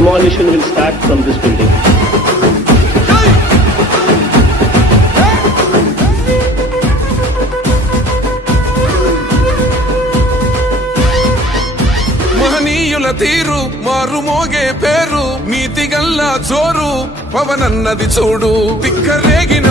demolition will start from this building. తీరు మారు మోగే పేరు నీతి గల్లా జోరు పవనన్నది చూడు తిక్కరేగిన